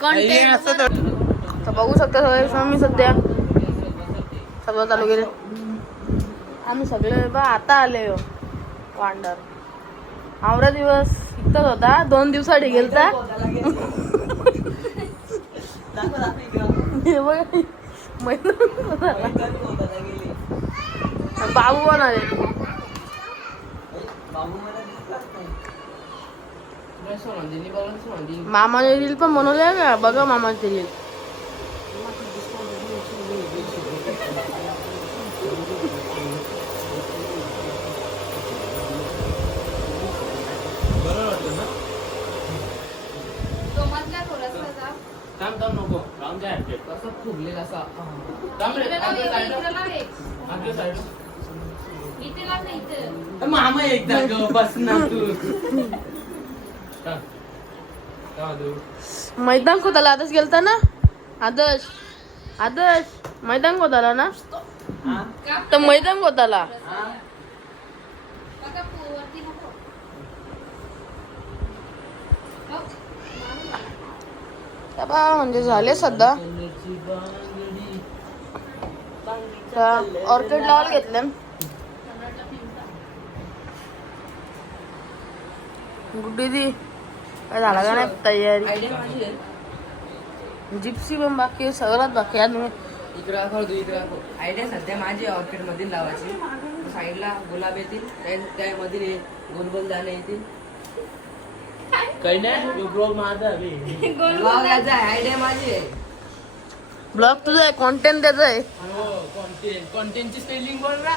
Content. तर बघू शकता सगळे मी सध्या सगळं चालू केले. आम्ही सगळे बा आता आले वांडर. आवरा दिवस इथंच होता 2 दिवसासाठी गेलता. बाबू पण आले. मामाने रील पण बनवले का बघा मामाचे रील. मामा एकदा बस ना तू. मैदान खोदाला आदर्श गेलता ना. आदर्श मैदान खोदाला ना. तर मैदान खोदाला म्हणजे झाले सध्या ऑर्किड लावायला घेतले. गुड्डी काय झाला का नाही तयारी. जिप्सी पण बाकी सगळ्यात बाकी आहे. इकडे आयडिया सध्या माझी ऑर्किड मध्ये लावायची. साईडला गुलाब येतील त्यामध्ये गोलगोल दाणे येतील. काही नाही ब्लॉग माझा आयडिया माझी आहे. ब्लॉग तुझा आहे कॉन्टेंट त्याचा आहे. कॉन्टेंटची स्पेलिंग बोल ना.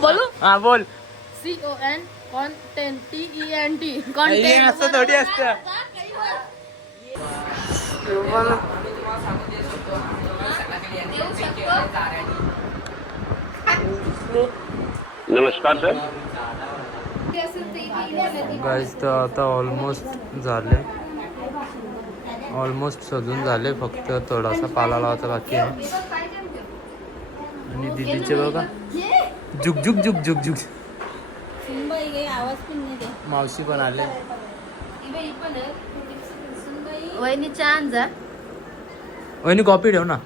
बोलू हा बोल. CON कंटेंट TENT कंटेंट असं थोडी असतं. नमस्कार सर. गाईज तर आता ऑलमोस्ट सजून झाले. फक्त थोडासा पाला लावायचा बाकी आहे. आणि दिदीचे बघा झुक झुक झुक झुक झुक. मावशी पण आले. वहिनी छान जा. वहिनी कॉपी ठेव ना.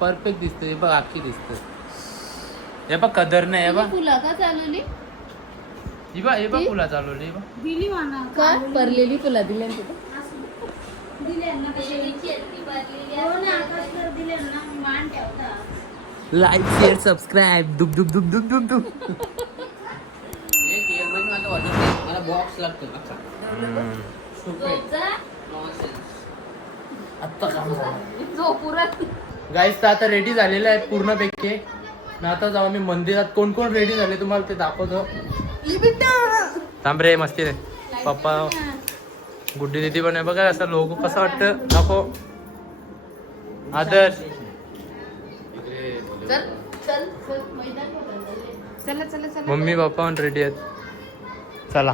परफेक्ट दिसते. हे बघ अख्खी दिसते. हे बघ कदर नाही. हे बघ फुला का चालवली. हे बघ फुला चालवली. दिली का परलेली फुला दिल्या तिथे. लाईक शेअर सबस्क्राईब दुब दुब दुब दुब दुब दुब. मला बॉक्स लागतो. गाईस तर आता रेडी झालेलं आहे पूर्णपैकी. आता जाऊ मी मंदिरात. कोण कोण रेडी झाले तुम्हाला ते दाखवतो. थांब रे मस्ती रे. पप्पा गुड्डी दिदी पण आहे बघा. असं लोगो कसं वाटतं दाखव. आदर्श मम्मी पप्पा पण रेडी आहेत. चला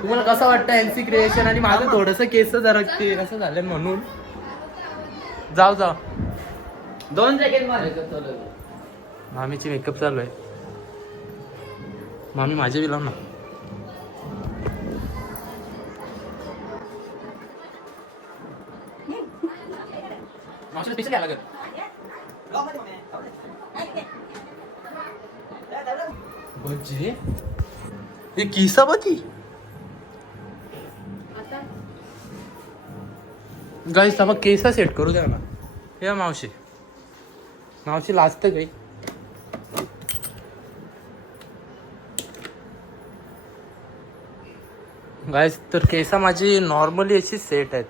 तुम्हाला कसं वाटतं एनसी क्रिएशन. आणि माझं थोडस केस जरा असं झालं म्हणून जाऊ 2 सेकंड मध्ये. मामीची मेकअप चालू आहे. मामी माझे बी लाव ना. ये किसा बची गाईस. मग केसा सेट करू द्या ना. या मावशी लाजते काही. गाईस तर केसा माझी नॉर्मली अशी सेट आहेत.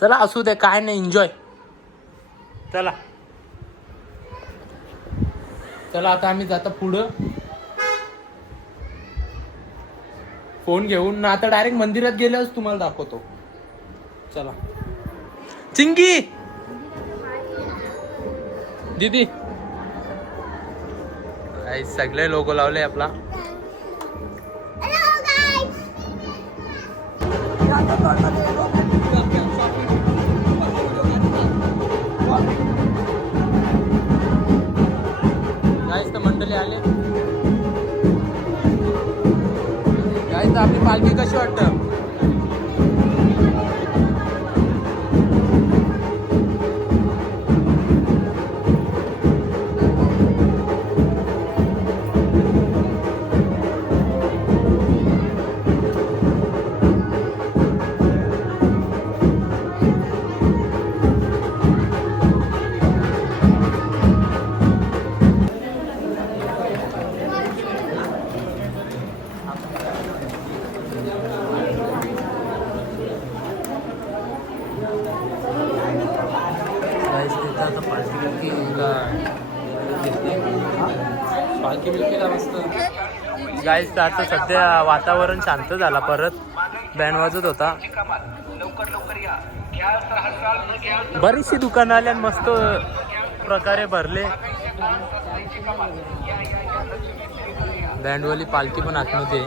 चला असू दे काय नाही. एन्जॉय. चला आता आम्ही जाता पुढं फोन घेऊन ना. आता डायरेक्ट मंदिरात गेल्यावरच तुम्हाला दाखवतो. चला चिंगी दीदी. सगळे लोगो लावले आपला. गाईस तर मंडळी आले. तर आपली पालखी कशी वाटतं? पालखी बिलकीला मस्त गाईस. आता सध्या वातावरण शांत झाला, परत बँड वाजत होता. बरीचशी दुकानं आली आणि मस्त प्रकारे भरले. बँडवाली पालखी पण आतमध्ये.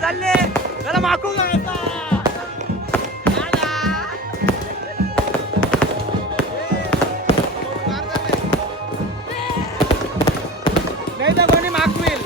चालले त्याला माखू करायचा. नाही तर कोणी मागवेल.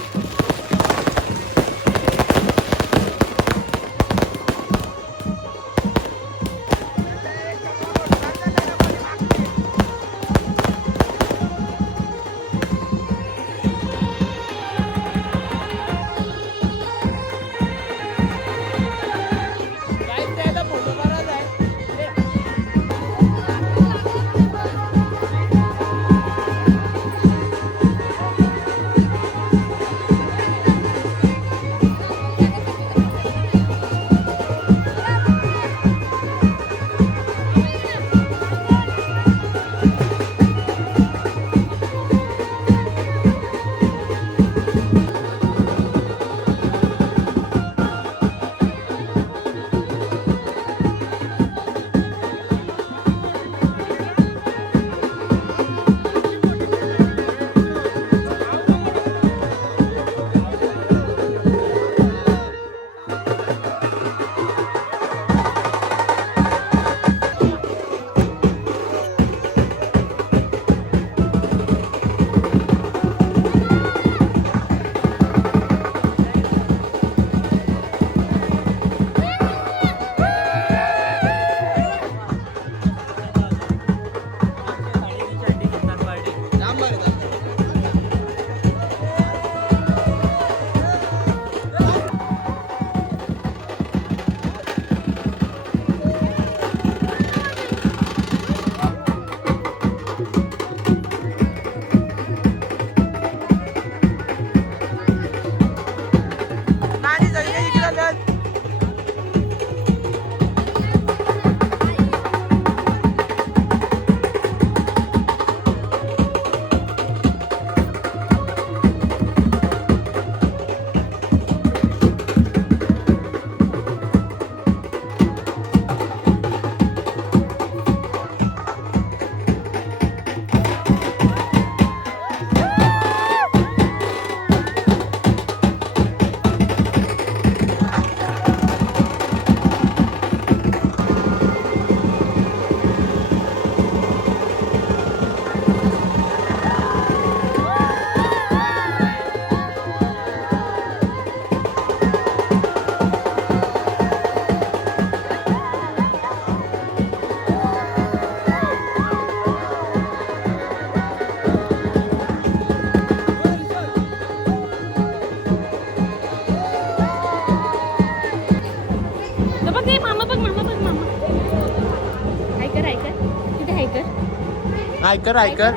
हायकर हायकर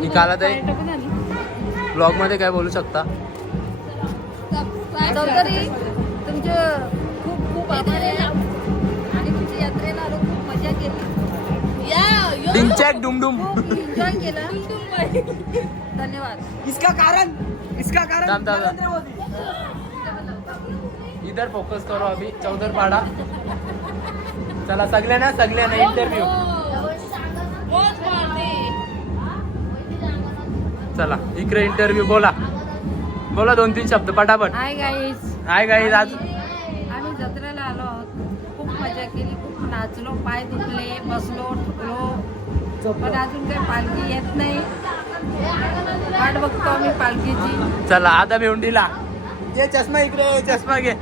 निकाला ताई ब्लॉग मध्ये काय बोलू शकता? तरी तुमचे खूप खूप आभार आहे आणि तुमच्या यात्रेला आलो, खूप मजा केली, डिंचॅक डुमडुम खूप एन्जॉय केलं. धन्यवाद. थांब थांब इधर फोकस करो अभी चौधरपाडा. चला सगळ्यांना इंटरव्ह्यू. चला इकडे इंटरव्ह्यू बोला 2-3 शब्द पटापट. हाय गाईज, आज आम्ही जत्रेला आलो आहोत, खूप मजा केली, खूप नाचलो, पाय दुखले, बसलो, ठुकलो, पण अजून काही पालखी येत नाही. वाट बघतो आम्ही पालखीची. चला आता भेंडीला ये चष्मा इकडे, चष्मा घे.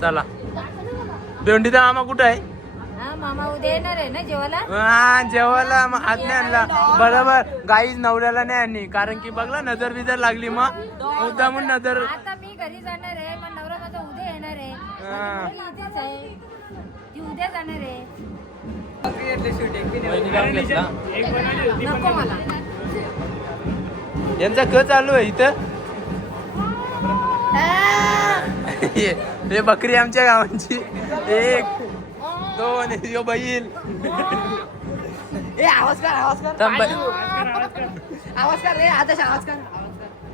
चला भेंडीचा मामा कुठं आहे? हा मामा उद्या येणार आहे ना जेवायला. जेवायला हात नाही आणला बरोबर. गाईच नवऱ्याला नाही आणली कारण की बघला नजर बिजर लागली मग मुद्दामून नजर. आता मी घरी जाणार आहे, मग नवरा माझा उद्या येणार आहे, हा. माझी मुलगी इथेच आहे, ती उद्या जाणार आहे. वहिनीला घेतला. नको मला. यांचा क चालू आहे इथं. हे बकरी आमच्या गावांची. 1 2 यो बैल.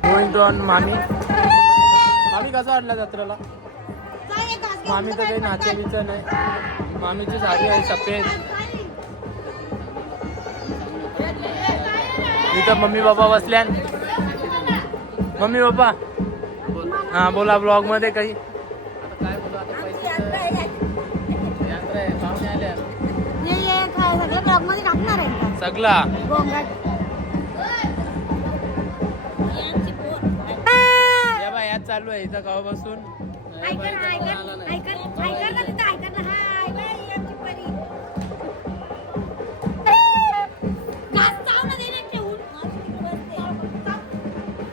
गोइंग टू ऑन मामी. मामी कसा वाटला जत्रेला? मामी तर काही नाचेलीचं नाही. मामीची साडी आहे सफेद. इथं मम्मी पप्पा बसल्यान. मम्मी पप्पा हा बोला ब्लॉग मध्ये काही. सगळं ब्लॉग मध्ये टाकणार आहे सगळा या बा यात चालू आहे इथं गावापासून.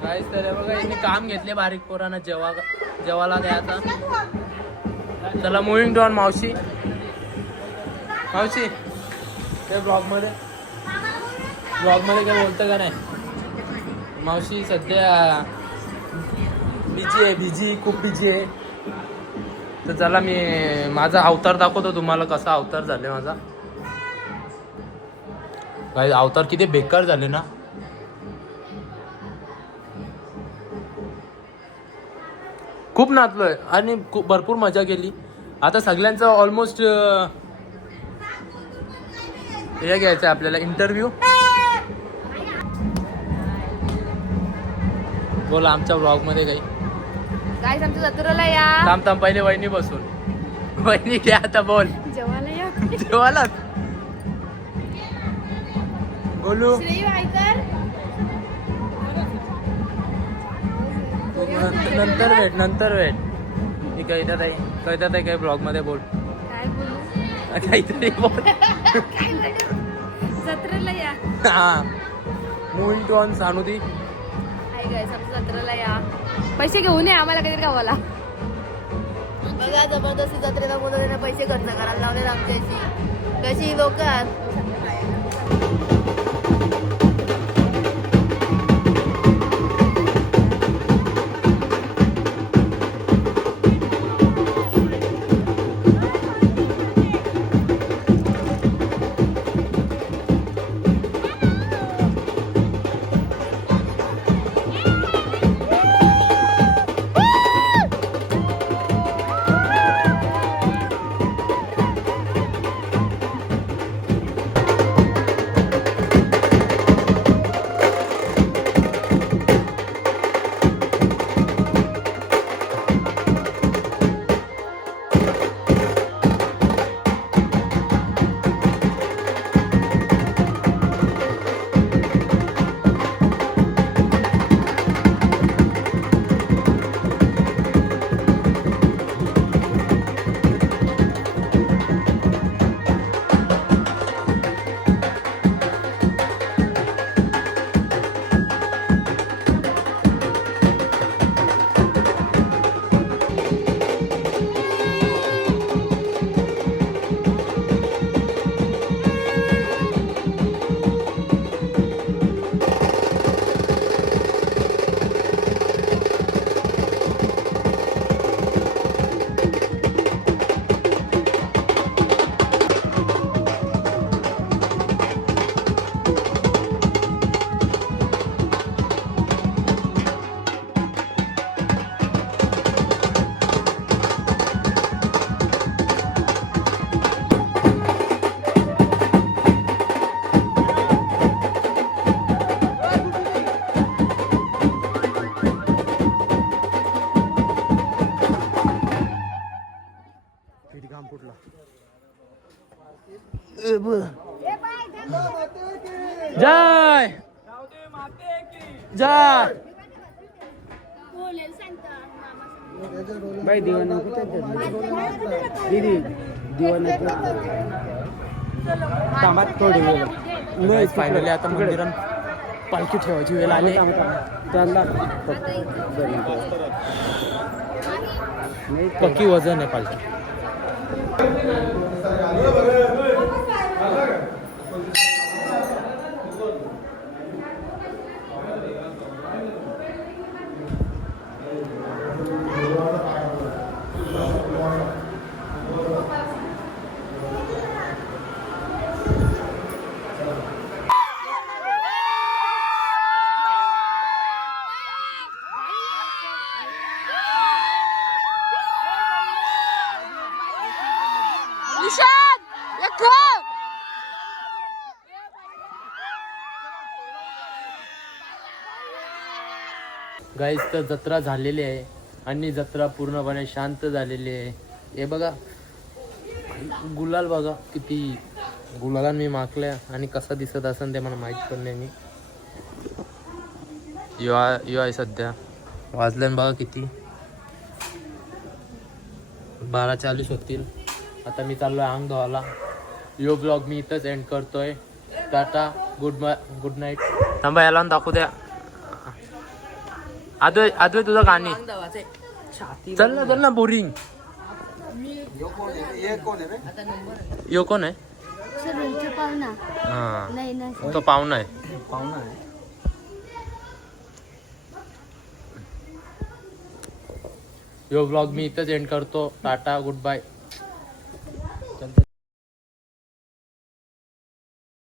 काहीच तर बघा यांनी काम घेतले बारीक पोरांना जेवायला द्यायचा. चला मुव्हिंग टू ऑन मावशी. मावशी काय ब्लॉग मध्ये काय बोलतं का नाही? मावशी सध्या बिझी खूप बिझी आहे. तर चला मी माझा अवतार दाखवतो तुम्हाला कसा अवतार झाले माझा. काही अवतार किती बेकार झाले ना. खूप नाचलोय आणि भरपूर मजा केली. आता सगळ्यांचं ऑलमोस्ट हे घ्यायचं आपल्याला इंटरव्ह्यू. बोला आमच्या ब्लॉग मध्ये काही. गाईस आमच्या जत्रेला या. थांब पहिले वहिनी बसून. वहिनी घ्या आता बोल. जेवायला या. जेवायला बोलू. नंतर भेट. मी कविता ताई काही ब्लॉग मध्ये बोल. काय बोलू, काहीतरी बोल. जत्रेला या. हा मुव्हिंग टू ऑन सानुदी. हाय गाईस आमच्या जत्रेला या. पैसे घेऊन या आम्हाला काहीतरी गावाला. बघा जबरदस्ती जत्रेला बोलवलेले पैसे खर्च करायला लावले आमच्याशी. कशी लोक किती काम फुटला. जय जय भाई दिवाना कुठे दीदी दिवाना कामात थोडी वेळ फायनली आता मंदिरात पालखी ठेवायची वेळ आली. त्यांना पक्की वजन आहे पालखी. गाईस तर जत्रा झालेली आहे आणि जत्रा पूर्णपणे शांत झालेली आहे. हे बघा गुलाल बघा किती गुलाला मी मागल्या आणि कसा दिसत असेल ते मला माहीत पण नाही. मी यो आहे सध्या वाजले बघा किती 12:40 होतील. आता मी चाललोय अंग धुवायला. यो ब्लॉग मी इथंच एंड करतोय. Tata good night. थांबा याला दाखवू द्या. आदवे तुझं गाणी चल ना बोरिंग. यो कोण आहे? हा तो पाहुणा आहे. यो ब्लॉग मी इथंच एंड करतो. Tata good bye.